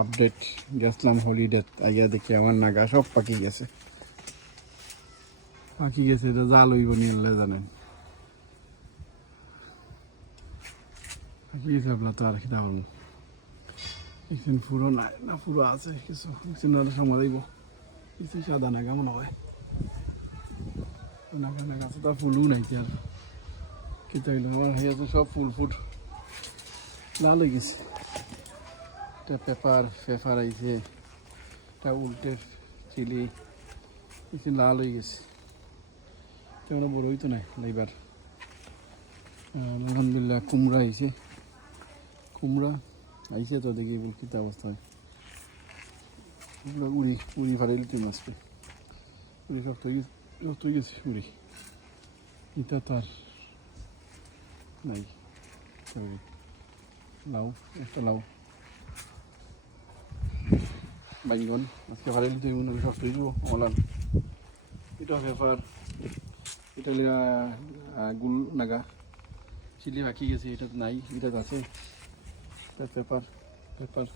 Update গেছিলাম holiday, আইয়া দেখি আমার নাগা সব পাকি গেছে। এটা জাল হইব নি আল্লাহ জানেন। পাকি গেছে আপনার তো আর খিদা বলুন একদিন পুরো নাই না পুরো আছে কিছু সময় দিব কিছু সাদা নাগা মনে হয় নাগা নাগা তো তার ফুলও নাই কি আর কি চাইলো আমার হাইয়া তো সব ফুল ফুট লাল হয়ে গেছে। এটা পেপার আইছে, এটা উল্টে চিলি কিছু লাল হয়ে গেছে, তেমন বড় হইতো নাই লাইবার। আলহামদুলিল্লাহ কুমড়া আইছে তো দেখি বল কী অবস্থা হয়। উড়ি ফাড়াইল তুই মাছকে উড়ি শক্ত হয়ে গেছে উড়ি এটা তো আর নাই। লাউ একটা লাউ বাইগন আজকে ফাড়াইল তুই মনে শক্ত হয়ে যাব অলান। এটা পেপার, এটা গুল নাগা চিলি বাকি গেছে, এটা নাই, এটা আছে পেপার